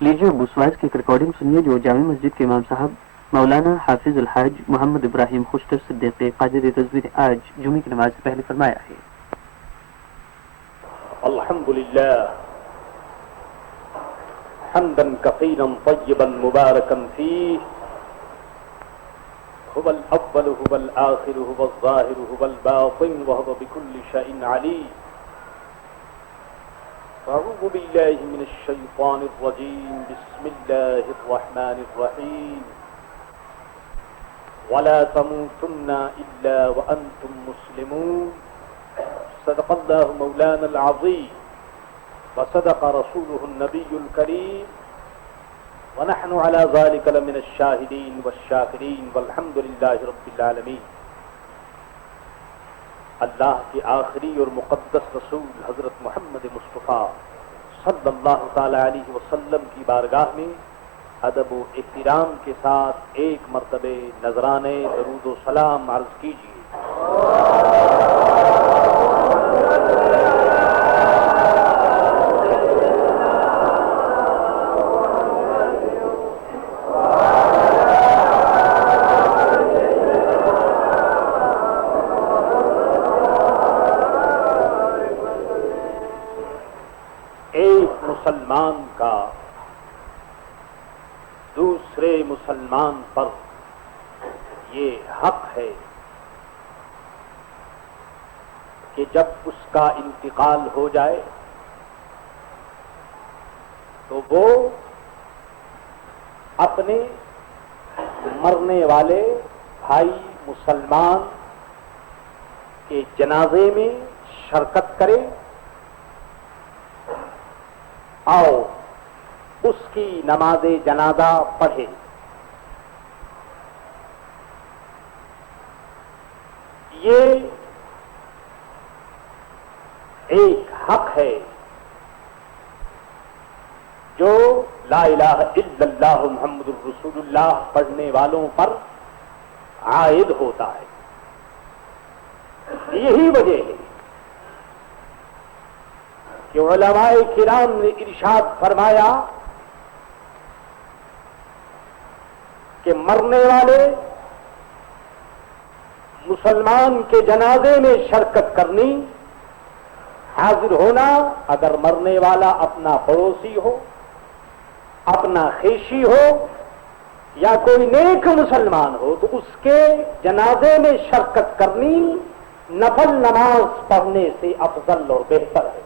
لیجیے اب اس وائس کی ایک ریکارڈنگ سنیے جو جامع مسجد کے امام صاحب مولانا حافظ الحاج محمد ابراہیم خوشتر صدیقی قادری رضوی نے آج جمعے کی نماز سے پہلے فرمایا ہے۔ الحمدللہ حمدا کثیرا طیبا مبارکا فیہ هو الاول هو الاخر هو الظاہر هو الباطن وهو بكل شيء علیم۔ اعوذ باللہ من الشیطان الرجیم بسم اللہ الرحمن الرحیم ولا تموتن الا وانتم مسلمون صدق اللہ مولانا العظیم وصدق رسوله النبی الکریم ونحن على ذلك لمن الشاہدین والشاکرین والحمد للہ رب العالمین۔ اللہ کے آخری اور مقدس رسول حضرت محمد مصطفیٰ صلی اللہ تعالی علیہ وسلم کی بارگاہ میں ادب و احترام کے ساتھ ایک مرتبہ نذرانے درود و سلام عرض کیجیے۔ مسلمان کا دوسرے مسلمان پر یہ حق ہے کہ جب اس کا انتقال ہو جائے تو وہ اپنے مرنے والے بھائی مسلمان کے جنازے میں شرکت کرے اور اس کی نماز جنازہ پڑھے۔ یہ ایک حق ہے جو لا الہ الا اللہ محمد الرسول اللہ پڑھنے والوں پر عائد ہوتا ہے۔ یہی وجہ ہے کہ علماء کرام نے ارشاد فرمایا کہ مرنے والے مسلمان کے جنازے میں شرکت کرنی، حاضر ہونا، اگر مرنے والا اپنا پڑوسی ہو، اپنا خیشی ہو یا کوئی نیک مسلمان ہو تو اس کے جنازے میں شرکت کرنی نفل نماز پڑھنے سے افضل اور بہتر ہے۔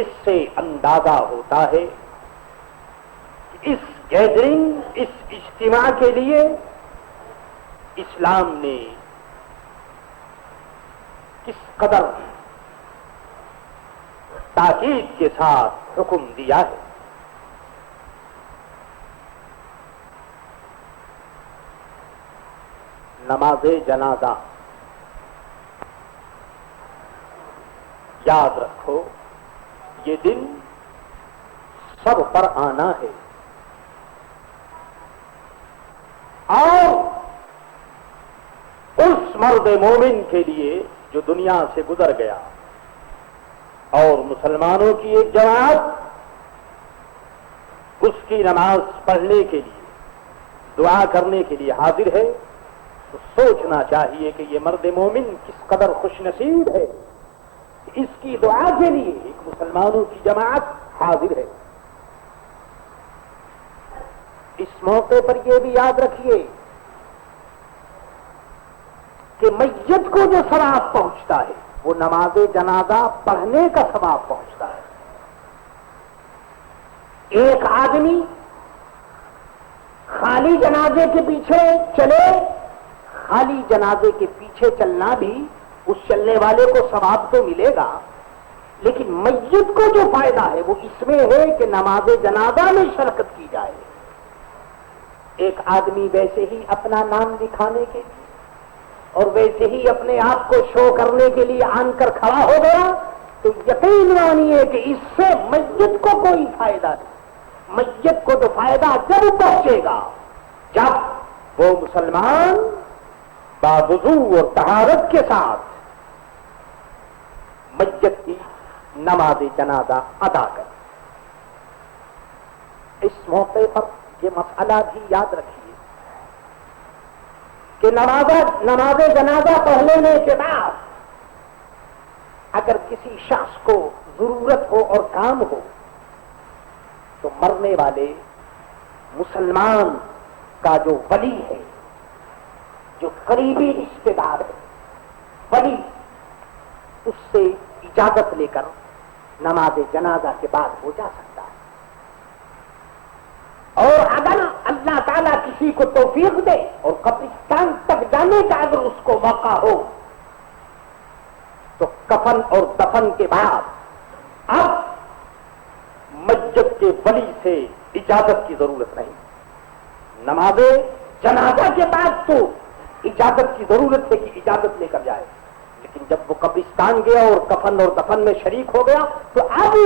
اس سے اندازہ ہوتا ہے کہ اس گیدرنگ، اس اجتماع کے لیے اسلام نے کس قدر تاکید کے ساتھ حکم دیا ہے۔ نماز جنازہ یاد رکھو یہ دن سب پر آنا ہے اور اس مرد مومن کے لیے جو دنیا سے گزر گیا اور مسلمانوں کی ایک جماعت اس کی نماز پڑھنے کے لیے، دعا کرنے کے لیے حاضر ہے، تو سوچنا چاہیے کہ یہ مرد مومن کس قدر خوش نصیب ہے، اس کی دعا کے لیے ایک مسلمانوں کی جماعت حاضر ہے۔ اس موقع پر یہ بھی یاد رکھیے کہ میت کو جو ثواب پہنچتا ہے وہ نماز جنازہ پڑھنے کا ثواب پہنچتا ہے۔ ایک آدمی خالی جنازے کے پیچھے چلے، خالی جنازے کے پیچھے چلنا بھی اس چلنے والے کو ثواب تو ملے گا، لیکن میت کو جو فائدہ ہے وہ اس میں ہے کہ نماز جنازہ میں شرکت کی جائے۔ ایک آدمی ویسے ہی اپنا نام دکھانے کے لیے اور ویسے ہی اپنے آپ کو شو کرنے کے لیے آن کر کھڑا ہو گیا تو یقین مانیے کہ اس سے میت کو کوئی فائدہ نہیں۔ میت کو تو فائدہ جب پہنچے گا جب وہ مسلمان باوضو اور طہارت کے ساتھ میت کی نماز جنازہ ادا کر۔ اس موقع پر یہ مسئلہ بھی یاد رکھیے کہ نماز جنازہ پڑھ لینے کے بعد اگر کسی شخص کو ضرورت ہو اور کام ہو تو مرنے والے مسلمان کا جو ولی ہے، جو قریبی رشتے دار ہے، ولی، اس سے اجازت لے کر نماز جنازہ کے بعد ہو جا سکتا ہے۔ اور اگر اللہ تعالیٰ کسی کو توفیق دے اور قبرستان تک جانے کا اگر اس کو موقع ہو تو کفن اور دفن کے بعد اب مسجد کے ولی سے اجازت کی ضرورت نہیں۔ نماز جنازہ کے بعد تو اجازت کی ضرورت ہے کہ اجازت لے کر جائے، لیکن جب وہ قبرستان گیا اور کفن اور دفن میں شریک ہو گیا تو اب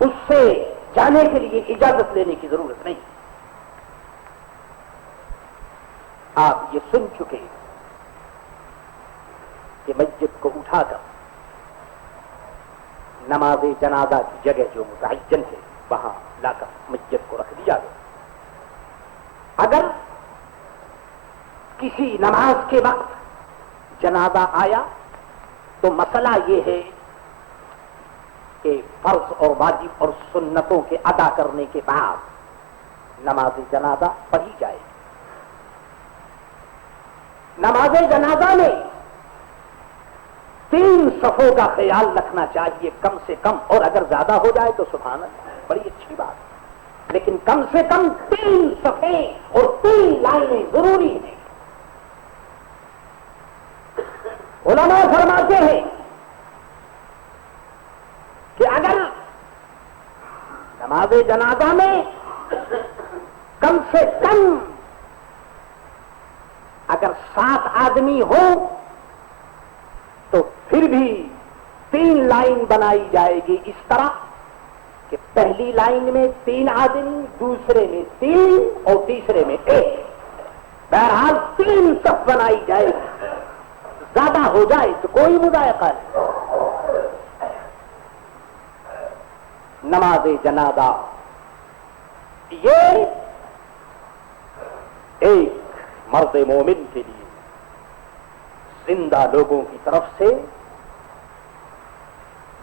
اس سے جانے کے لیے اجازت لینے کی ضرورت نہیں۔ آپ یہ سن چکے کہ مسجد کو اٹھا کر نماز جنازہ کی جگہ جو متعین ہے وہاں لا کر مسجد کو رکھ دیا گیا۔ اگر کسی نماز کے وقت جنازہ آیا تو مسئلہ یہ ہے کہ فرض اور واجب اور سنتوں کے ادا کرنے کے بعد نماز جنازہ پڑھی جائے۔ نماز جنازہ میں 3 صفوں کا خیال رکھنا چاہیے کم سے کم، اور اگر زیادہ ہو جائے تو سبحان اللہ، بڑی اچھی بات، لیکن کم سے کم 3 صفیں اور 3 لائنیں ضروری ہیں۔ علماء فرماتے ہیں کہ اگر نماز جنازہ میں کم سے کم اگر 7 آدمی ہو تو پھر بھی 3 لائن بنائی جائے گی، اس طرح کہ پہلی لائن میں 3 آدمی، دوسرے میں 3 اور تیسرے میں 1، بہرحال 3 صف بنائی جائے گی۔ زیادہ ہو جائے تو کوئی مضائقہ نہیں۔ نماز جنازہ یہ ایک مرد مومن کے لیے زندہ لوگوں کی طرف سے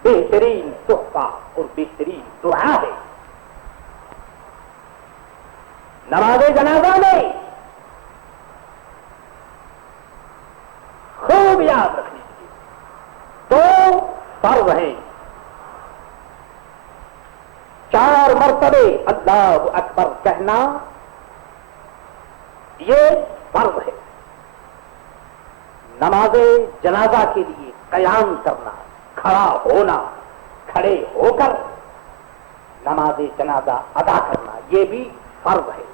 بہترین تحفہ اور بہترین دعا ہے۔ نماز جنازہ میں خوب یاد رکھ لیجیے 2 فرض ہیں، 4 مرتبے اللہ اکبر کہنا یہ فرض ہے۔ نماز جنازہ کے لیے قیام کرنا، کھڑا ہونا، کھڑے ہو کر نماز جنازہ ادا کرنا یہ بھی فرض ہے۔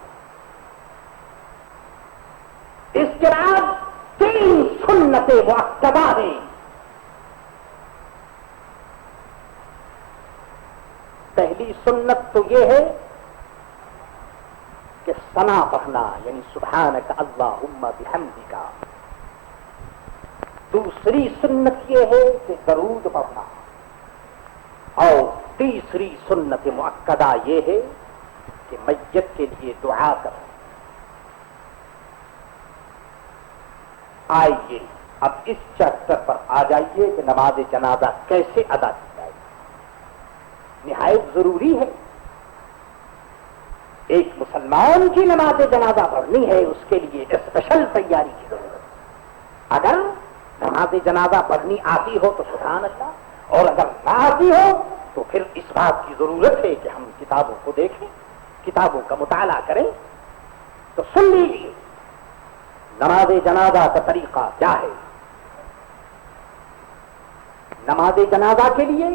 اس کے بعد 3 سنتیں مؤکدہ ہیں۔ پہلی سنت تو یہ ہے کہ ثنا پڑھنا، یعنی سبحانک اللہم بحمدک۔ دوسری سنت یہ ہے کہ درود پڑھنا، اور تیسری سنت مؤکدہ یہ ہے کہ میت کے لیے دعا کرنا۔ آئیے اب اس چیپٹر پر آ جائیے کہ نماز جنازہ کیسے ادا کی جائے۔ نہایت ضروری ہے، ایک مسلمان کی نماز جنازہ پڑھنی ہے، اس کے لیے اسپیشل تیاری کی ضرورت ہے۔ اگر نماز جنازہ پڑھنی آتی ہو تو سبحان اللہ، اور اگر نہ آتی ہو تو پھر اس بات کی ضرورت ہے کہ ہم کتابوں کو دیکھیں، کتابوں کا مطالعہ کریں۔ تو سن لیجیے نماز جنازہ کا طریقہ کیا ہے۔ نماز جنازہ کے لیے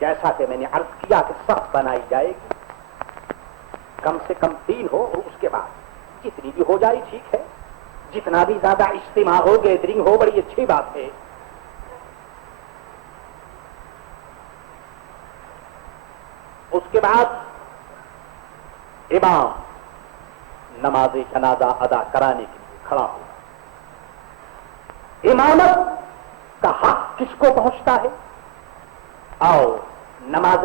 جیسا کہ میں نے عرض کیا کہ صف بنائی جائے گی، کم سے کم 3 ہو، اور اس کے بعد جتنی بھی ہو جائے ٹھیک ہے، جتنا بھی زیادہ اجتماع ہو، گیدرنگ ہو، بڑی اچھی بات ہے۔ اس کے بعد امام نماز جنازہ ادا کرانے کے لیے کھڑا ہو۔ امامت کا حق کس کو پہنچتا ہے؟ اور نماز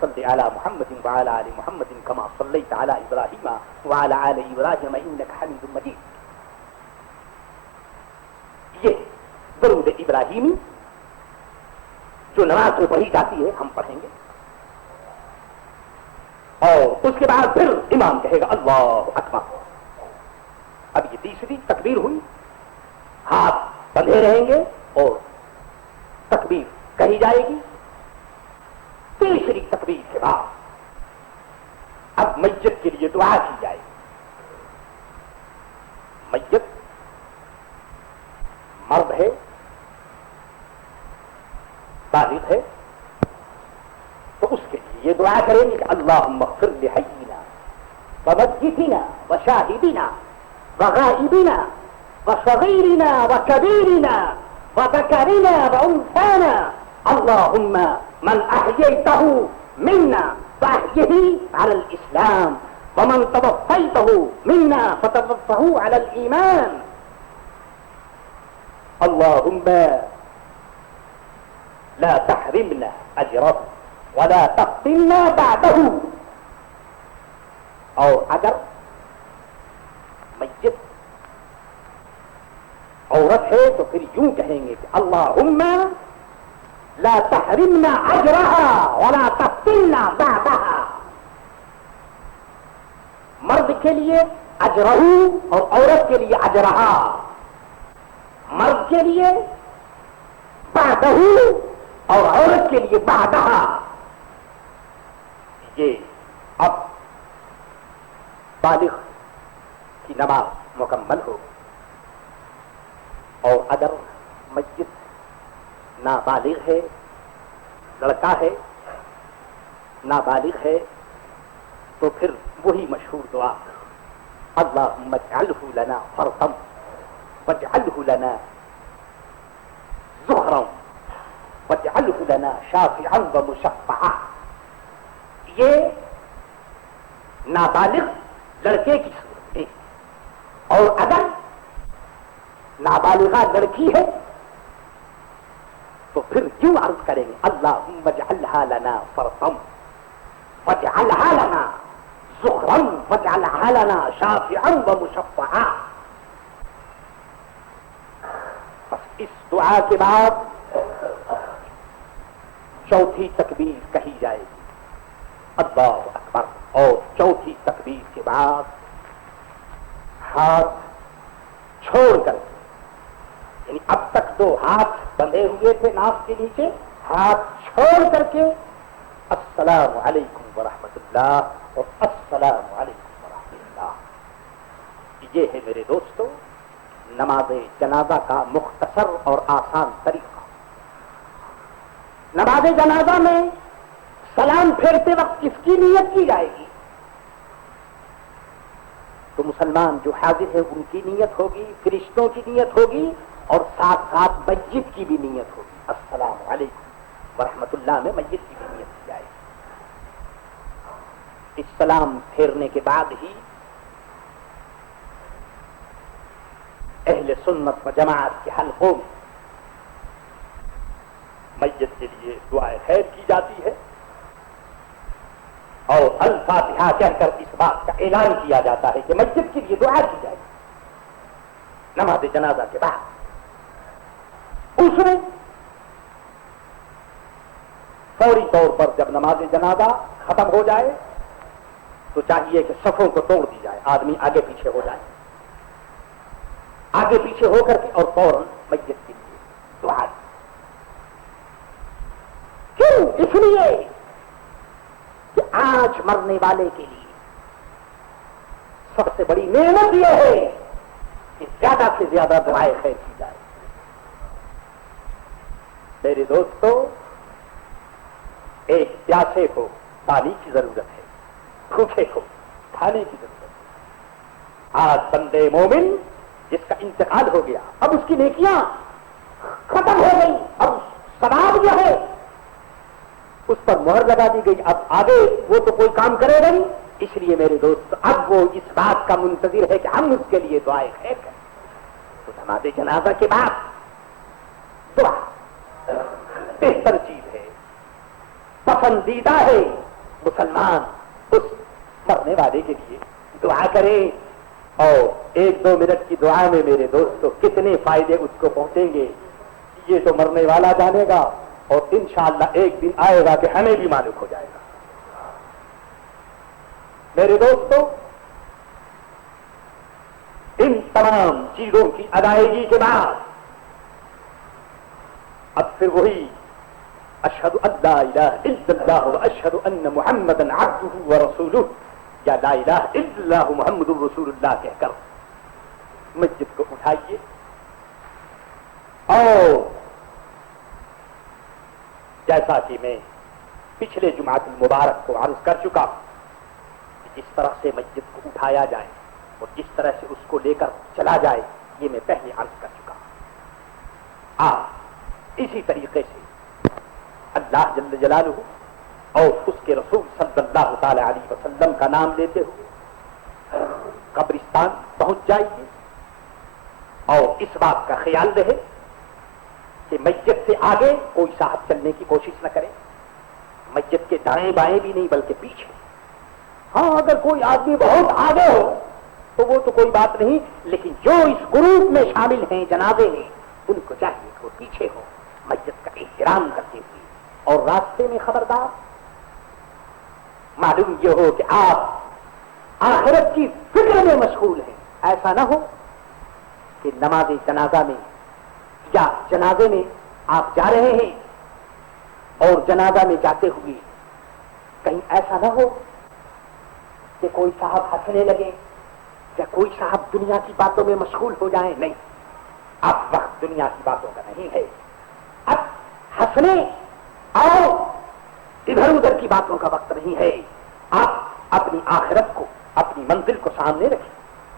صل على محمد وعلى آل محمد كما صليت على إبراهيم وعلى آل إبراهيم إنك حميد مجيد. یہ درود ابراہیمی جو نماز میں پڑھی جاتی ہے ہم پڑھیں گے، اور اس کے بعد پھر امام کہے گا اللہ اکبر. اب یہ تیسری تکبیر ہوئی، ہاتھ بندھے رہیں گے اور تکبیر کہی جائے گی. تیسری تکبیر کے بعد اب میت کے لیے دعا کی جائے گی. میت مرد ہے، بالغ ہے، تو اس کے لیے یہ دعا کریں گے کہ اللہم اغفر لحینا ومیتنا وشاہدنا وغائبنا وصغیرنا وکبیرنا وذکرنا وانثانا اللہم من احییتہ منا فاحیہ علی الاسلام ومن توفیتہ منا فتوفہ علی الایمان اللہم لا تحرمنا اجرہ ولا تفتنا بعدہ. اور اگر میت عورت ہے تو پھر یوں کہیں گے کہ اللہم لا تحرمنا اجرہا ولا تفتنا بعدہا. مرد کے لیے اجرہ اور عورت کے لیے اجرہا. مرد کے لیے بعدہ اور عورت کے لیے بعدہا. یہ اب بالغ کی نماز مکمل ہو. اور اگر میت نابالغ ہے، لڑکا ہے نابالغ ہے، تو پھر وہی مشہور دعا اللہم اجعلہ لنا فرطا واجعلہ لنا زہرا واجعلہ لنا شافعا ومشفعا. یہ نابالغ لڑکے کی صورت ہے. اور اگر نابالغہ لڑکی ہے تو پھر کیوں عرض کریں گے اللہم اجعلہا لنا فرطا واجعلہا لنا زہرا واجعلہا لنا شافعا ومشفعا. بس اس دعا کے بعد چوتھی تکبیر کہی جائے گی اللہ اکبر. اور چوتھی تکبیر کے بعد ہاتھ چھوڑ کر، یعنی اب تک دو ہاتھ بندھے ہوئے تھے ناف کے نیچے، ہاتھ چھوڑ کر کے السلام علیکم ورحمۃ اللہ اور السلام علیکم ورحمۃ اللہ. یہ ہے میرے دوستو نماز جنازہ کا مختصر اور آسان طریقہ. نماز جنازہ میں سلام پھیرتے وقت کس کی نیت کی جائے گی؟ تو مسلمان جو حاضر ہے ان کی نیت ہوگی، فرشتوں کی نیت ہوگی، اور ساتھ ساتھ میت کی بھی نیت ہوگی. السلام علیکم ورحمۃ اللہ میں میت کی بھی نیت کی جائے گی. اس سلام پھیرنے کے بعد ہی اہل سنت و جماعت کے حلقوں میں میت کے لیے دعائے خیر کی جاتی ہے اور الفاتحہ کہہ کر اس بات کا اعلان کیا جاتا ہے کہ میت کے لیے دعا کی جائے. نماز جنازہ کے بعد اس میں فوری طور پر جب نماز جنازہ ختم ہو جائے تو چاہیے کہ صفوں کو توڑ دی جائے، آدمی آگے پیچھے ہو جائے، آگے پیچھے ہو کر کے اور فوراً میت کے لیے دعا کی. کیوں؟ اس لیے کہ آج مرنے والے کے لیے سب سے بڑی نعمت یہ ہے کہ زیادہ سے زیادہ دعائے خیر کی جائے. میرے دوستو ایک پیاسے کو پانی کی ضرورت ہے، بھوکے کو کھانے کی ضرورت ہے. آج بندے مومن جس کا انتقال ہو گیا، اب اس کی نیکیاں ختم ہو گئی، اب ثواب جو ہے اس پر مہر لگا دی گئی، اب آگے وہ تو کوئی کام کرے گا نہیں. اس لیے میرے دوست اب وہ اس بات کا منتظر ہے کہ ہم اس کے لیے دعائیں خیر کریں. تو نماز جنازہ کے بعد دعا بہتر چیز ہے. پسندیدہ ہے مسلمان اس مرنے والے کے لیے دعا کرے، اور 1-2 منٹ کی دعا میں میرے دوستوں کتنے فائدے اس کو پہنچیں گے یہ تو مرنے والا جانے گا، اور انشاءاللہ ایک دن آئے گا کہ ہمیں بھی معلوم ہو جائے گا۔ میرے دوستوں، ان تمام چیزوں کی ادائیگی کے بعد اب پھر وہی اشہد ان لا الہ الا اللہ واشہد ان محمدا عبدہ ورسولہ، یا لا الہ الا اللہ محمد رسول اللہ کہہ کر مسجد کو اٹھائیے، اور جیسا کہ میں پچھلے جمعۃ المبارک کو عرض کر چکا کہ جس طرح سے مسجد کو اٹھایا جائے اور جس طرح سے اس کو لے کر چلا جائے یہ میں پہلے عرض کر چکا۔ آپ اسی طریقے سے اللہ جل جلالہ اور اس کے رسول صلی اللہ تعالی علیہ وسلم کا نام لیتے ہوئے قبرستان پہنچ جائیے، اور اس بات کا خیال رہے کہ مسجد سے آگے کوئی صاحب چلنے کی کوشش نہ کرے، مسجد کے دائیں بائیں بھی نہیں بلکہ پیچھے۔ ہاں اگر کوئی آدمی بہت آگے ہو تو وہ تو کوئی بات نہیں، لیکن جو اس گروپ میں شامل ہیں جنازے میں ان کو چاہیے کہ وہ پیچھے ہو، مسجد کا احترام کرتے ہوئے۔ اور راستے میں خبردار معلوم یہ ہو کہ آپ آخرت کی فکر میں مشغول ہیں، ایسا نہ ہو کہ نماز جنازہ میں یا جنازے میں آپ جا رہے ہیں اور جنازہ میں جاتے ہوئے کہیں ایسا نہ ہو کہ کوئی صاحب ہنسنے لگے یا کوئی صاحب دنیا کی باتوں میں مشغول ہو جائیں۔ نہیں، اب وقت دنیا کی باتوں کا نہیں ہے، اب ہنسنے اور ادھر ادھر کی باتوں کا وقت نہیں ہے۔ آپ اپنی آخرت کو، اپنی منزل کو سامنے رکھیں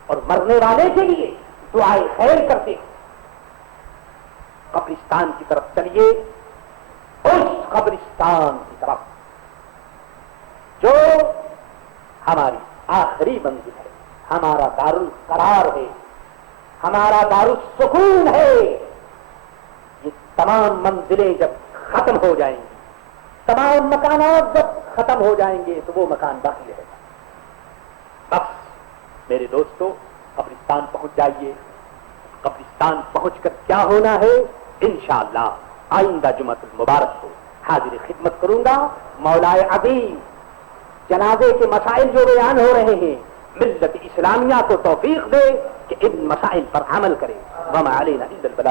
اور مرنے والے کے لیے دعائے خیر کرتے ہیں۔ قبرستان کی طرف چلیے، اس قبرستان کی طرف جو ہماری آخری منزل ہے، ہمارا دارالقرار ہے، ہمارا دارالسکون ہے۔ یہ تمام منزلیں جب ختم ہو جائیں گی، تمام مکانات جب ختم ہو جائیں گے تو وہ مکان باقی رہے گا۔ بس میرے دوستو، قبرستان پہنچ جائیے۔ قبرستان پہنچ کر کیا ہونا ہے، انشاءاللہ آئندہ جمعۃ المبارک کو حاضر خدمت کروں گا۔ مولا عظیم جنازے کے مسائل جو بیان ہو رہے ہیں، ملت اسلامیہ کو توفیق دے کہ ان مسائل پر عمل کرے۔ وما علینا الا البلاغ۔